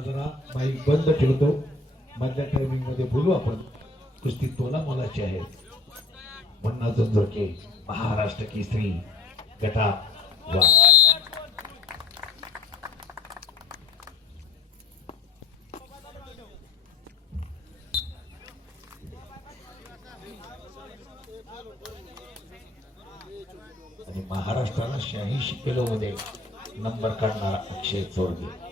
जरा माईक बंद ठेवतो. मधल्या टायमिंगमध्ये बोलू आपण. कुस्ती तोला मोलाची आहे. मुन्ना झुंझुरके महाराष्ट्र की स्त्री गटा वा. आणि महाराष्ट्राला शहाऐंशी किलो मध्ये नंबर काढणारा अक्षय चोरगे.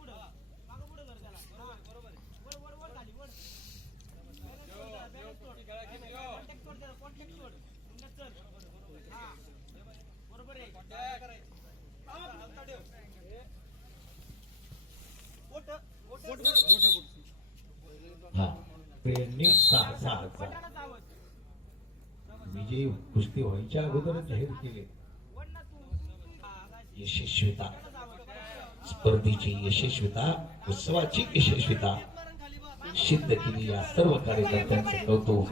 मी जे कुस्ती व्हायच्या अगोदर जाहीर केले. यशस्वीता. स्पर्धेची यशस्वीता उत्सवाची यशस्वीता सिद्ध केली या सर्व कार्यकर्त्यांचं कौतुक.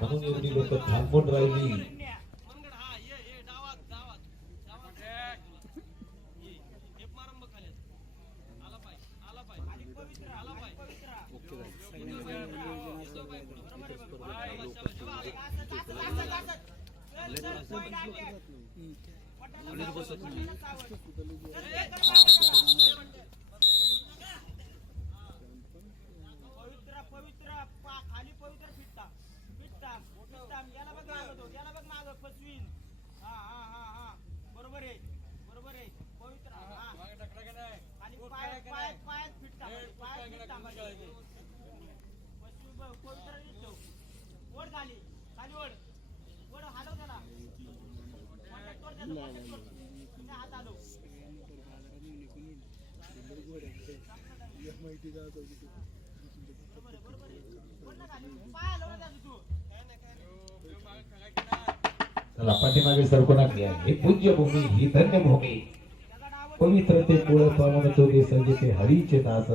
म्हणून एवढी लोक थांबून राहिली. चल, चल, बरोबर आहे चला पाठीमागे सरकून लागली आहे? ही पूज्यभूमी ही धन्य भूमी डाव पवित्र ते कुळ पावन चोगे सर्जिते हरीचे दास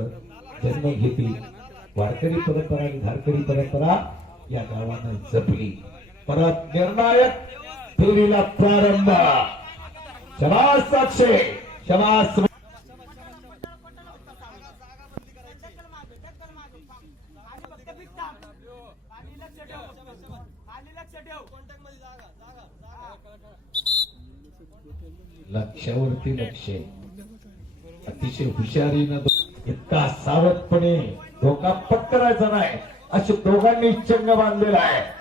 जन्म घेतली. वारकरी परंपरा आणि धारकरी परंपरा या गावानं जपली. परत निर्णायक फेरीला प्रारंभ. शबास साक्षे शबास लक्षावरती लक्ष अतिशय हुशारीनं इतका सावधपणे धोका पत्करायचा नाही. असे दोघांनी चंग बांधलेला आहे.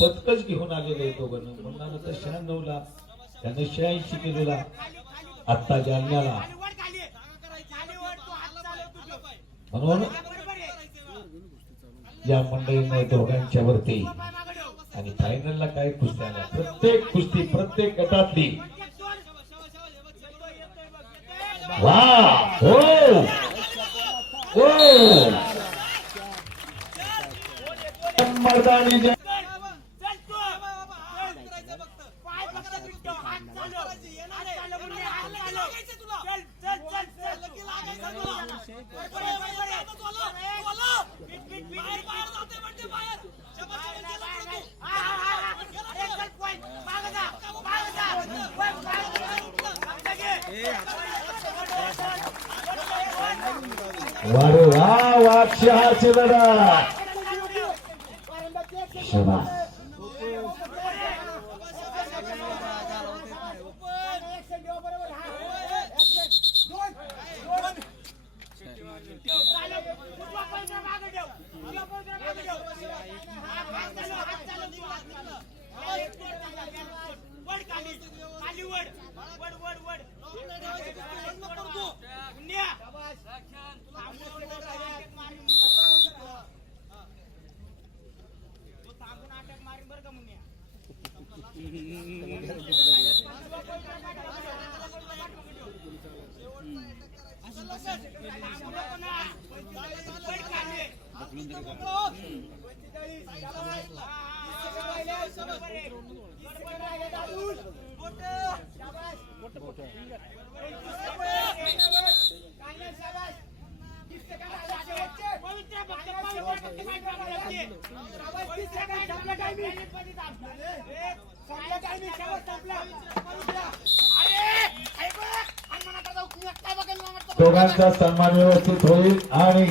पदकच घेऊन आलेले दोघं. म्हणून तर शहाण्णव ला त्यानं शहाऐंशी केलेला. आत्ता जालन्याला. म्हणून या मंडळीनं दोघांच्या वरती आणि फायनलला काय कुस्त्या आल्या? प्रत्येक कुस्ती प्रत्येक गटातली. वा! हो! हो! मर्दानी जय. चल तू. ठेवा वड वड वड. लढा दोघांचा सन्मान व्यवस्थित होईल आणि